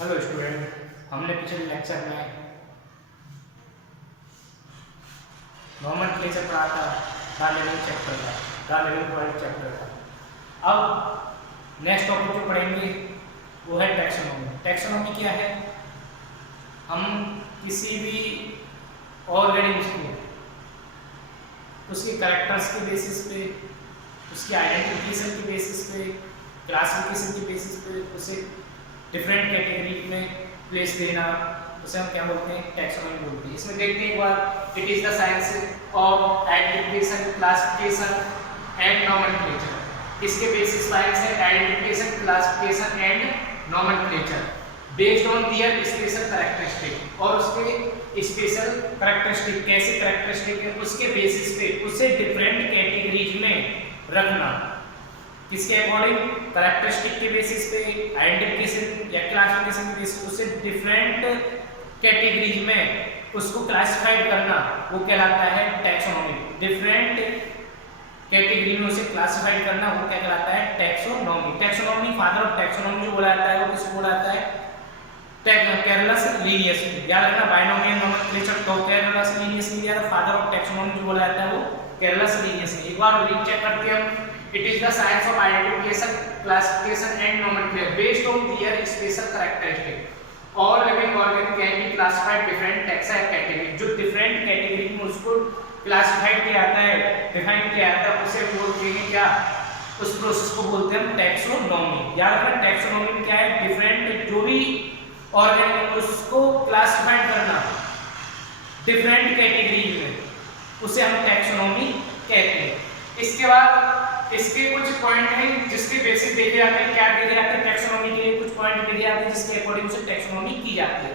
Hello student, हमने पिछले lecture में नोमेनक्लेचर पढ़ा था, द लिविंग चैप्टर का, द लिविंग वर्ल्ड चैप्टर का। अब नेक्स्ट टॉपिक जो पढ़ेंगे वो है टैक्सोनॉमी। टैक्सोनॉमी क्या है? हम किसी भी ऑर्गेनिज्म को उसके कैरेक्टर्स के बेसिस पे, उसकी आइडेंटिफिकेशन के बेसिस पे, क्लासिफिकेशन के बेसिस पे उसे डिफरेंट कैटेगरी में प्लेस देना, उसे हम क्या बोलते हैं? टैक्सोनॉमी बोलते हैं। इसमें देखते हैं एक बार, it is the science of identification, classification and nomenclature. इसके बेसिस साइंस है identification, classification and nomenclature based on their special characteristic. और उसके स्पेशल कैरेक्टरिस्टिक कैसे कैरेक्टरिस्टिक है उसके बेसिस पे उसे डिफरेंट कैटेगरीज में रखना। किसके अकॉर्डिंग? कैरेक्टरिस्टिक के बेसिस पे, आइडेंटिफिकेशन या क्लासिफिकेशन के बेसिस उसे डिफरेंट कैटेगरीज में उसको क्लासिफाइड करना, वो कहलाता है टैक्सोनॉमी। डिफरेंट कैटेगरी में उसे क्लासिफाइड करना वो क्या कहलाता है? Taxonomy. Taxonomy, father of taxonomy जो बोला जाता है वो किसको बोला जाता है? Carlos Linnaeus. याद रखना, बाइनोमियल नोमेनक्लेचर तो कैरलस लीनियस में दिया था, फादर ऑफ टैक्सोनॉमी जो बोला जाता है वो कैरलस लीनियस है। एक बार रीचेक करते हैं हम। It is the science of identification, classification and nomenclature based on their special characteristic. All living organisms can be classified different taxa category. जो different category में उसको classified किया जाता है, define किया जाता है, उसे बोलते हैं क्या? उस प्रोसेस को बोलते हैं टैक्सोनॉमी। याद रखना, टैक्सोनॉमी में क्या है? डिफरेंट जो भी ऑर्गेनिज्म उसको क्लासिफाइड करना डिफरेंट कैटेगरी में, उसे हम टैक्सोनॉमी कहते हैं। इसके बाद इसके कुछ पॉइंट हैं जिसके बेसिस देखे जाते हैं। क्या देखे जाते हैं? टैक्सोनॉमी के लिए कुछ पॉइंट देखे जाते हैं जिसके अकॉर्डिंग से टैक्सोनॉमी की जाती है।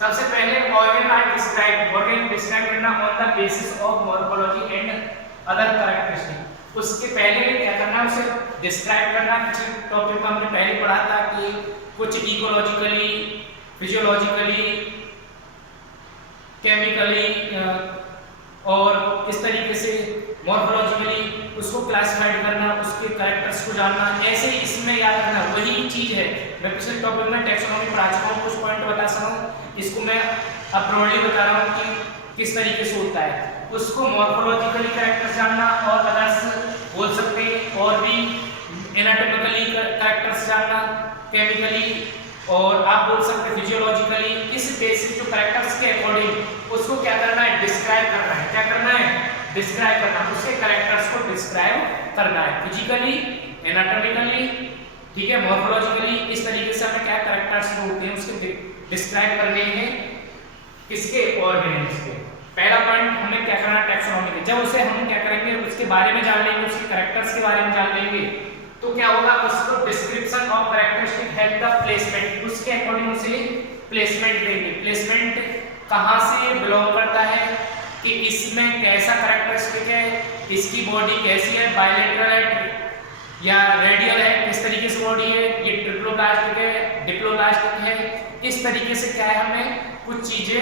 सबसे पहले organ are describe, organ describe करना on the basis of morphology and other characteristic. उसके पहले क्या करना? उसे डिस्क्राइब करना। पिछले टॉपिक में हमने पहले पढ़ा था कि कुछ इकोलॉजिकली, फिजियोलॉजिकली, केमिकली और इस तरीके से मॉर्फोलॉजिकली उसको क्लासिफाइड करना, उसके कैरेक्टर्स को जानना। ऐसे इसमें याद रखना वही चीज है। मैं पिछले टॉपिक में टैक्सोनॉमी पढ़ा चुका हूँ, कुछ पॉइंट बता सकता हूँ, इसको मैं अब ब्रॉडली बता रहा हूँ कि किस तरीके से होता है। उसको मॉर्फोलॉजिकली कैरेक्टर्स जानना और अदर्स बोल सकते हैं, और भी एनाटॉमिकली कैरेक्टर्स जानना, केमिकली, और आप बोल सकते हैं फिजियोलॉजिकली। इस बेसिस जो कैरेक्टर्स के अकॉर्डिंग उसको क्या करना है? डिस्क्राइब करना है। क्या करना है? डिस्क्राइब करना, उसके कैरेक्टर्स को डिस्क्राइब करना है। फिजिकली, एनाटॉमिकली, ठीक है, मॉर्फोलॉजिकली, इस तरीके से हमें क्या कैरेक्टर्स होते हैं उसके डिस्क्राइब करने हैं। किसके? ऑर्गेनिज्म के। पहला पॉइंट हमें क्या करना है? टैक्सोनॉमी के। जब उसे हम क्या करेंगे? उसके बारे में जान लेंगे, उसके कैरेक्टर्स के बारे में जान लेंगे, तो क्या होगा? उसको description of characteristic help the placement, उसके अकॉर्डिंग उसे प्लेसमेंट देंगे। प्लेसमेंट कहां से बिलोंग करता है कि इसमें कैसा कैरेक्टरिस्टिक है, इसकी बॉडी कैसी है, बायलैटरल है या रेडियल है, किस तरीके से बॉडी है, ये ट्रिप्लोप्लास्टिक है, डिप्लोप्लास्टिक है। इस तरीके से क्या है, हमें कुछ चीजें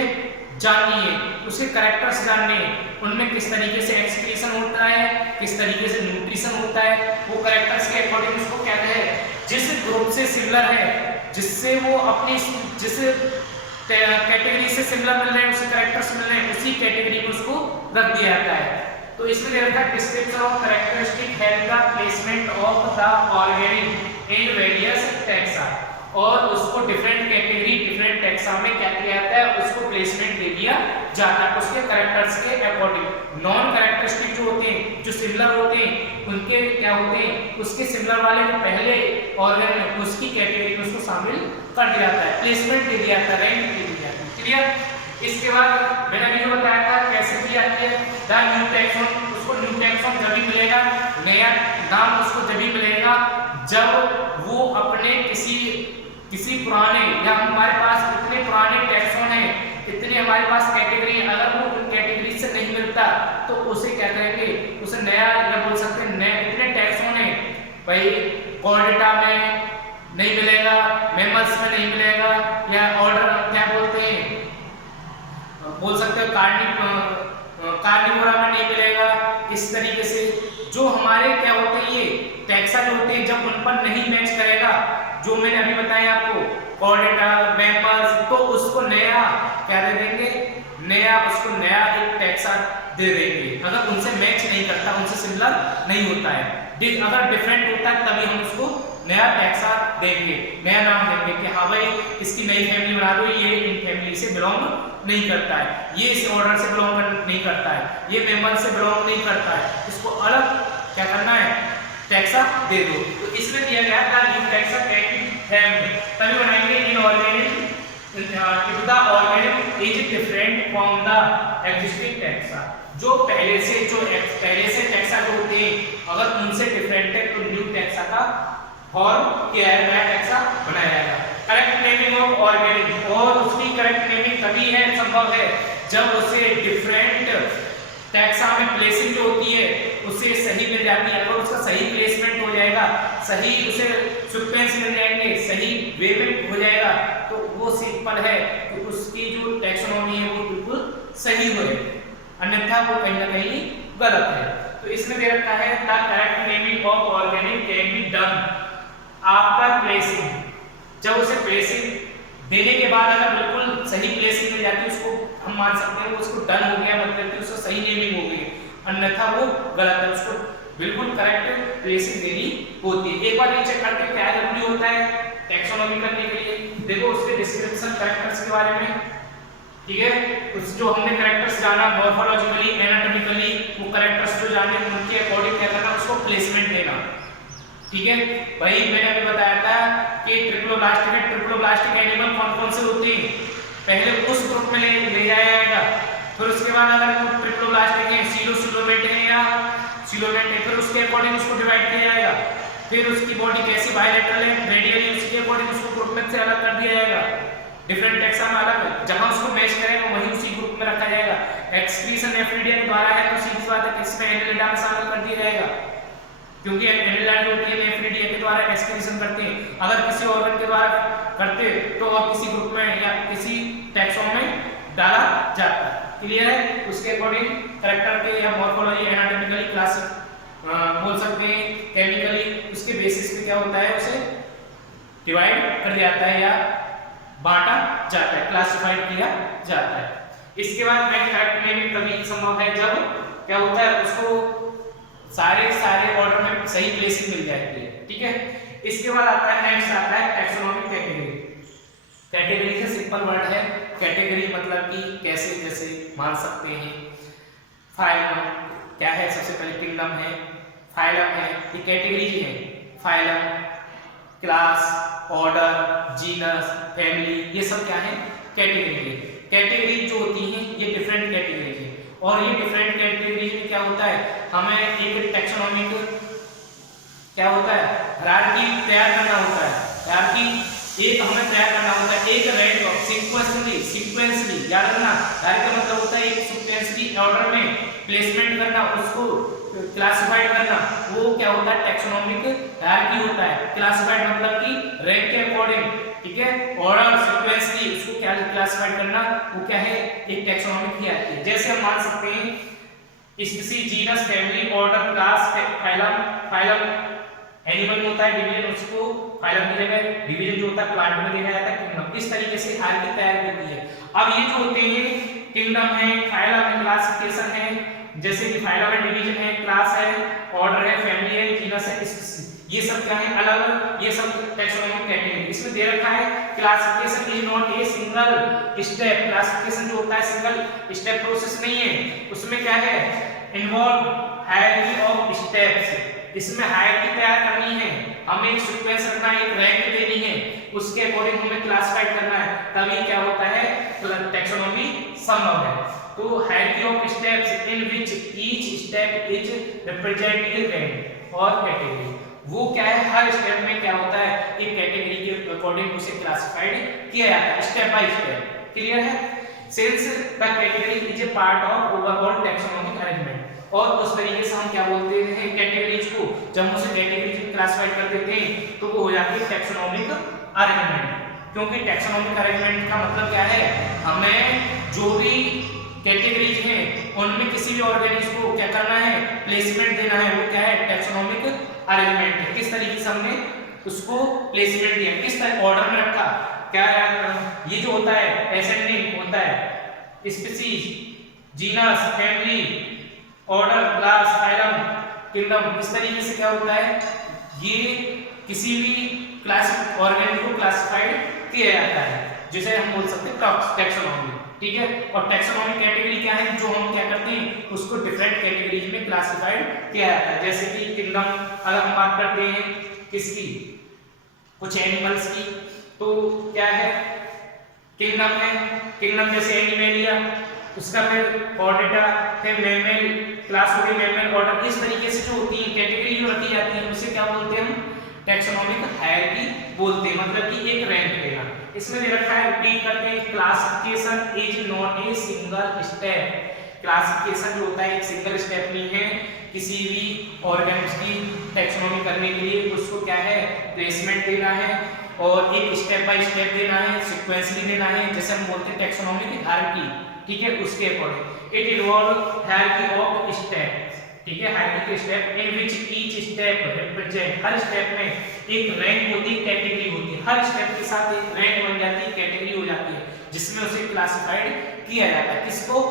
जाननी है, उसके कैरेक्टर्स जानने हैं, उनमें किस तरीके से एक्सक्रीशन होता है, किस तरीके से न्यूट्रिशन होता है, वो कैरेक्टर्स के अकॉर्डिंग उसको कहते हैं। जिस ग्रुप से सिमिलर है, जिससे वो अपनी जिस कैटेगरी से सिमिलर मिल रहे हैं, उसे कैरेक्टर्स मिल रहे हैं, उसी कैटेगरी में उसको रख दिया जाता है। तो इसमें दे रखा है description of characteristic help the placement of the organism in various taxa. और उसको डिफरेंट कैटेगरी, डिफरेंट टैक्सा में क्या किया जाता है? उसको प्लेसमेंट दे दिया जाता है उसके कैरेक्टर्स के अकॉर्डिंग। नॉन कैरेक्टरिस्टिक जो होते हैं, जो सिमिलर होते हैं, उनके क्या होते हैं? उसके सिमिलर वाले जो पहले ऑर्गन है उसकी कैटेगरी में उसको शामिल कर दिया जाता है, प्लेसमेंट दे दिया जाता है, रैंक दे दिया जाता है। क्लियर? इसके बाद मैंने अभी जो बताया था कैसे की जाती है द न्यू टैक्सॉन। उसको न्यू टैक्सॉन जब भी मिलेगा, नया नाम उसको जब भी मिलेगा जब वो अपने किसी पुराने, या हमारे पास इतने पुराने टैक्सॉन हैं, इतने हमारे पास कैटेगरी है, अगर वो उन कैटेगरी से नहीं मिलता तो उसे क्या करेंगे? उसे नया, या बोल सकते हैं नए, इतने टैक्सॉन हैं भाई, कॉर्डेटा में नहीं मिलेगा, मेमल्स में नहीं मिलेगा, या ऑर्डर क्या बोलते हैं, बोल सकते हो कार्निवोरा में नहीं मिलेगा। इस तरीके से जो हमारे क्या होते हैं, ये टैक्सा जो होते हैं, जब उन पर नहीं मैच करेगा जो मैंने अभी बताया आपको कोऑर्डिनेटर मेंबर्स, तो उसको नया क्या दे देंगे, नया उसको नया एक टैक्सा दे देंगे अगर उनसे मैच नहीं करता, उनसे सिमिलर नहीं होता है। अगर डिफरेंट होता है तभी हम उसको नया टैक्सा देंगे, नया नाम देंगे कि हाँ भाई इसकी नई फैमिली बना दो, ये इन फैमिली से बिलोंग नहीं करता है, ये इस ऑर्डर से बिलोंग नहीं करता है, ये मेंबर से बिलोंग नहीं करता है, इसको अलग क्या करना है, टैक्सा दे दो। तो इसमें दिया गया था new taxa can be framed, तभी बनाएंगे in organic if the organism is different from the existing taxa, जो पहले से टैक्सा जो होते हैं अगर उनसे डिफरेंट है तो न्यू टैक्सा का फॉर्म किया है, नया टैक्सा बनाया जाएगा। करेक्ट नेमिंग ऑफ ऑर्गेनिज्म, और उसकी करेक्ट नेमिंग तभी है संभव है जब उसे डिफरेंट टैक्सा में प्लेसिंग जो होती है उसे सही मिल जाती है, अगर उसका सही प्लेसमेंट हो जाएगा, सही उसे सीक्वेंस मिल जाएंगे, सही वे में हो जाएगा, तो वो सिंपल है कि उसकी जो टैक्सोनॉमी है वो बिल्कुल सही हो, अन्यथा वो कहीं ना कहीं गलत है। तो इसमें दे रखा है the correct naming of organic can be done after placing, जब उसे प्लेसिंग देने के बाद अगर बिल्कुल सही प्लेसिंग मिल जाती है उसको हम मान सकते हैं उसको डन हो गया, मतलब कि उसको सही नेमिंग हो गई, अन्यथा वो गलत है, उसको बिल्कुल करेक्ट प्लेसिंग देनी होती है। एक बार ये चेक करते हैं क्या जरूरी होता है टैक्सोनॉमी करने के लिए। देखो उसके डिस्क्रिप्शन कैरेक्टर्स के बारे में, ठीक है, उस जो हमने कैरेक्टर्स जाना मॉर्फोलॉजिकली एनाटॉमिकली, वो कैरेक्टर्स जो जाने उनके अकॉर्डिंग क्या करना, उसको प्लेसमेंट देना, ठीक है। भाई मैंने अभी बताया था कि ट्रिप्लोब्लास्टिक एनिमल कौन कौन से होते हैं, पहले उस ग्रुप में ले जाया जाएगा, फिर उसके बाद अगर वो ट्रिप्लोब्लास्टिक है, सिलोमेट है या सिलोमेट है, फिर उसके अकॉर्डिंग उसको डिवाइड किया जाएगा, फिर उसकी बॉडी कैसी बायलैटरल है, रेडियली, उसके अकॉर्डिंग उसको ग्रुप में से अलग कर दिया जाएगा, डिफरेंट टैक्सा में अलग, जहां उसको मैच करेगा वहीं उसी ग्रुप में रखा जाएगा। एक्सक्रीशन नेफ्रिडिया के द्वारा है तो सीधी बात है कि इसमें एनिलिडा में शामिल कर दिया जाएगा, क्योंकि एनिलिडा जो होती है नेफ्रिडिया के द्वारा एक्सक्रीशन करते हैं, अगर किसी ऑर्गन के द्वारा करते तो और किसी ग्रुप में या किसी टैक्सोन में डाला जाता है। क्लियर है? उसके अकॉर्डिंग कैरेक्टर के या मॉर्फोलॉजी एनाटॉमिकली क्लास बोल सकते हैं, केमिकली उसके बेसिस पे क्या होता है उसे डिवाइड कर दिया जाता है या बांटा जाता है, क्लासिफाइड किया जाता है। इसके बाद में करेक्ट नेमिंग तभी संभव है जब क्या होता है उसको सारे ऑर्डर में सही प्लेसिंग मिल जाती है, ठीक है। इसके बाद आता है नेक्स्ट आता है टैक्सोनॉमिक कैटेगरी। कैटेगरी से सिंपल वर्ड है, कैटेगरी मतलब कि कैसे, जैसे मान सकते हैं फाइलम क्या है, सबसे पहले किंगडम है, फाइलम है, ये कैटेगरी है, phylum, class, order, genus, family, ये सब क्या है कैटेगरी है। कैटेगरी जो होती हैं ये डिफरेंट कैटेगरी है, और ये डिफरेंट कैटेगरी में क्या होता है, हमें एक टैक्सोनॉमिक क्या होता है हायरार्की तैयार करना होता है, हायरार्की एक हमें तैयार करना होता है, एक रैंक ऑफ सीक्वेंसली याद रखना, हायरार्की मतलब होता है एक सीक्वेंसली ऑर्डर में प्लेसमेंट करना, उसको क्लासिफाइड करना, वो क्या होता है टैक्सोनॉमिक हायरार्की होता है। क्लासिफाइड मतलब कि रैंक के अकॉर्डिंग, ठीक है, ऑर्डर सीक्वेंसली उसको क्या क्लासिफाइड करना, वो क्या है एक टैक्सोनॉमिक ही आती है। जैसे हम मान सकते हैं species, genus, family, order, class, phylum animal में होता है डिवीजन, उसको फाइलम की जगह डिवीजन जो होता है प्लांट में देखा जाता है किंगडम। इस तरीके से हायरार्की तैयार होती है। अब ये जो होते हैं किंगडम है, फाइलम है, क्लासिफिकेशन है, जैसे कि फाइलम है, डिवीजन है, क्लास है, ऑर्डर है, फैमिली है, जीनस है, ये सब क्या है अलग अलग, ये सब टैक्सोनॉमिक कैटेगरी। इसमें दे रखा है classification is not a single step, classification जो होता है सिंगल स्टेप प्रोसेस नहीं है, उसमें क्या है इन्वॉल्व हायरार्की ऑफ स्टेप्स, इसमें हायरार्की तैयार करनी है, हमें एक सीक्वेंस रखना है, एक रैंक देनी है, उसके अकॉर्डिंग हमें क्लासिफाइड करना है, तभी क्या होता है टैक्सोनॉमी संभव है। तो hierarchy of steps in which each step is represent A rank और कैटेगरी, वो क्या है हर स्टेप में क्या होता है एक कैटेगरी के अकॉर्डिंग उसे क्लासिफाइड किया जाता है स्टेप बाय स्टेप। क्लियर है? Since the category is a part of overall taxonomic arrangement, और उस तरीके से हम क्या बोलते हैं कैटेगरीज को, जब हम उसे कैटेगरीज में क्लासिफाइड कर देते हैं तो वो हो जाती है टैक्सोनॉमिक अरेंजमेंट। क्योंकि टैक्सोनॉमिक अरेंजमेंट का मतलब क्या है, हमें जो भी कैटेगरीज हैं उनमें किसी भी ऑर्गेनिज्म को क्या करना है प्लेसमेंट देना है, वो क्या है टैक्सोनॉमिक अरेंजमेंट है। किस तरीके से हमने उसको प्लेसमेंट दिया, किस तरह ऑर्डर में रखा। क्या ये जो होता है असेंडिंग होता है, species, genus, family, order, class, phylum, kingdom, इस तरीके से क्या होता है, ये किसी भी क्लास ऑर्गेनिज्म को क्लासिफाइड किया जाता है, जिसे हम बोल सकते हैं टैक्सोनॉमी। ठीक है, और टैक्सोनॉमी कैटेगरी क्या है, जो हम क्या करते हैं उसको डिफरेंट कैटेगरीज में क्लासिफाइड किया जाता है। जैसे कि किंगडम, अगर हम बात करते हैं किसकी, कुछ एनिमल्स की, तो क्या है किंगडम है, किंगडम जैसे एनिमेलिया, उसका फिर कॉर्डेटा, फिर मैमल क्लास हो गई, मैमल ऑर्डर, इस तरीके से जो होती है कैटेगरी जो रखी जाती है उसे क्या बोलते हैं हम टैक्सोनॉमिक हायरार्की बोलते हैं, मतलब कि एक रैंक देना। इसमें दे रखा है, रिपीट करते हैं, classification is not a single step. Classification जो होता है एक सिंगल स्टेप नहीं है, किसी भी ऑर्गेनिज्म की टैक्सोनॉमी करने के लिए उसको क्या है प्लेसमेंट देना है और एक स्टेप बाय स्टेप देना है, सीक्वेंसली देना है, जैसे हम बोलते हैं टैक्सोनॉमी की हायरार्की। ठीक है, उसके according it involve hierarchy of step. ठीक है, हायरार्की के step in which each step represent, her step में एक रैंक होती है, कैटेगरी होती है, हर स्टेप के साथ एक रैंक बन जाती है, कैटेगरी हो जाती है, जिसमें उसे क्लासिफाइड किया जाता है, किसको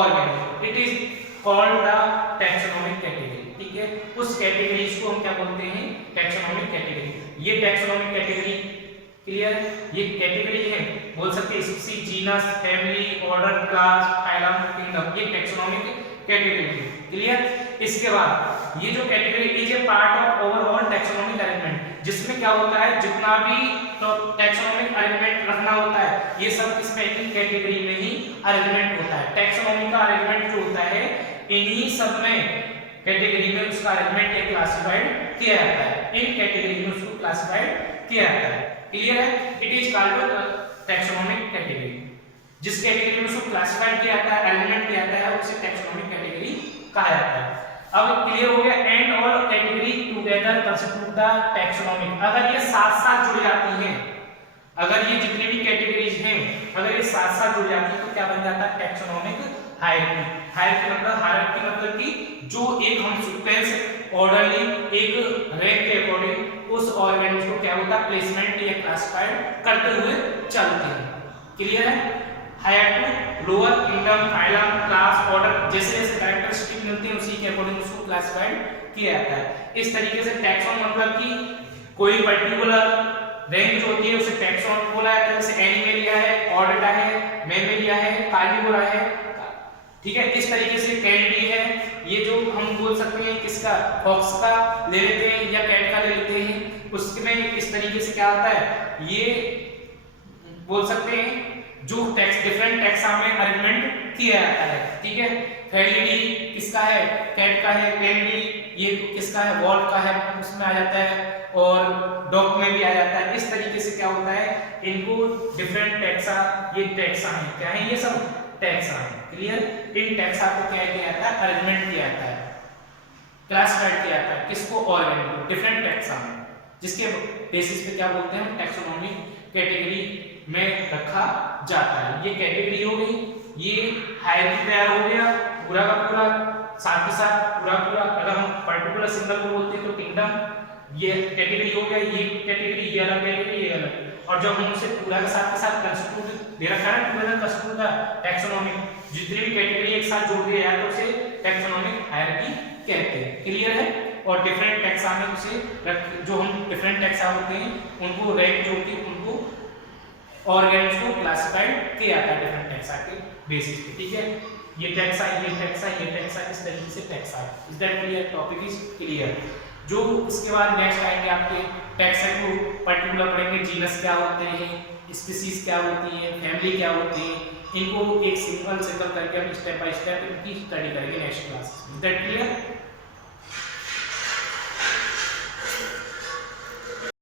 organism. It is called the taxonomic category. ठीक है, उस कैटेगरीज को हम क्या बोलते हैं टैक्सोनॉमिक कैटेगरी। ये टैक्सोनॉमिक कैटेगरी क्लियर, ये कैटेगरी है, बोल सकते हैं species, genus, family, order, class, phylum, kingdom, ये टैक्सोनॉमिक कैटेगरी। क्लियर, इसके बाद ये जो category is a part of overall taxonomic arrangement, जिसमें क्या होता है जितना भी तो टैक्सोनॉमिक अरेंजमेंट रखना होता है ये सब किसमें एक कैटेगरी में ही अरेंजमेंट होता है। टैक्सोनॉमी का अरेंजमेंट जो होता है इन्हीं सब में कैटेगरी में उसका अरेंजमेंट या क्लासिफाइड किया जाता है, इन कैटेगरी में उसको क्लासिफाइड किया जाता है। क्लियर है, it is called taxonomic category. जिस कैटेगरी में उसको क्लासिफाइड किया जाता है, अरेंजमेंट किया जाता है, उसे टैक्सोनॉमिक कैटेगरी कहा जाता है। अब क्लियर हो गया, and all category together constitute the taxonomic. अगर ये साथ साथ जुड़ जाती हैं, अगर ये जितनी भी कैटेगरीज हैं अगर ये साथ साथ जुड़ जाती हैं तो क्या बन जाता है टैक्सोनॉमिक हायरार्की। हायरार्की मतलब कि जो एक हम सीक्वेंस ऑर्डरली एक रैंक के अकॉर्डिंग उस ऑर्गेनिज्म को क्या होता है प्लेसमेंट या क्लासिफाइड करते हुए चलते हैं। क्लियर है, higher to lower kingdom, phylum, class, order, जैसे जैसे कैरेक्टरिस्टिक मिलती है उसी के अकॉर्डिंग उसको क्लासिफाइड किया जाता है। इस तरीके से टैक्सॉन मतलब कि कोई पर्टिकुलर रैंक जो होती है उसे टैक्सॉन बोला जाता है। जैसे एनिमेलिया है, ऑर्डेटा है, मैमेलिया है, कार्निवोरा है। ठीक है, इस तरीके से कैनिडी है, ये जो हम बोल सकते हैं किसका फॉक्स का ले लेते हैं या कैट का ले लेते हैं, उसमें इस तरीके से क्या होता है ये बोल सकते हैं जो टैक्स डिफरेंट टैक्सा में अरेंजमेंट किया जाता है। ठीक है, फेलिडी किसका है, कैट का है, कैनिडी ये किसका है, वॉल्फ का है, उसमें आ जाता है, और डॉग में भी आ जाता है। इस तरीके से क्या होता है इनको डिफरेंट टैक्सा, ये टैक्सा है, क्या है ये सब टैक्सा है। क्लियर, इन टैक्सा को क्या किया जाता है अरेंजमेंट किया जाता है, क्लासिफाइड किया जाता है, किसको ऑर्गेनिज्म डिफरेंट टैक्सा में, जिसके बेसिस पे क्या बोलते हैं टैक्सोनॉमिक कैटेगरी में रखा जाता है। ये कैटेगरी हो गई, ये हायरार्की तैयार हो गया पूरा का पूरा, साथ के साथ पूरा पूरा अगर हम पर्टिकुलर सिंबल को बोलते हैं तो किंगडम, ये कैटेगरी हो गया, ये कैटेगरी, ये अलग कैटेगरी, ये अलग। और जब हम उसे पूरा के साथ कंस्टिट्यूट दे रखा है पूरा कंस्टिट्यूट का टैक्सोनॉमिक, जितनी भी कैटेगरी एक साथ जोड़ दिया जाए तो उसे टैक्सोनॉमिक हायरार्की कहते हैं। क्लियर है, और डिफरेंट टैक्सा में उसे जो हम डिफरेंट टैक्सा होते हैं उनको रैंक जो होती है उनको ऑर्गेनिज्म को क्लासिफाइड किया जाता है डिफरेंट टैक्सा के बेसिस पे। ठीक है, ये टैक्सा, ये टैक्सा, ये टैक्सा, इस तरीके से taxa. Is that clear, topic is clear. जो इसके बाद नेक्स्ट आएंगे आपके टैक्सा को पर्टिकुलर पढ़ेंगे, जीनस क्या होते हैं, स्पीसीज क्या होती है, फैमिली क्या होती है, इनको एक सिंपल करके हम स्टेप बाय स्टेप इनकी स्टडी करेंगे next class. Is that clear.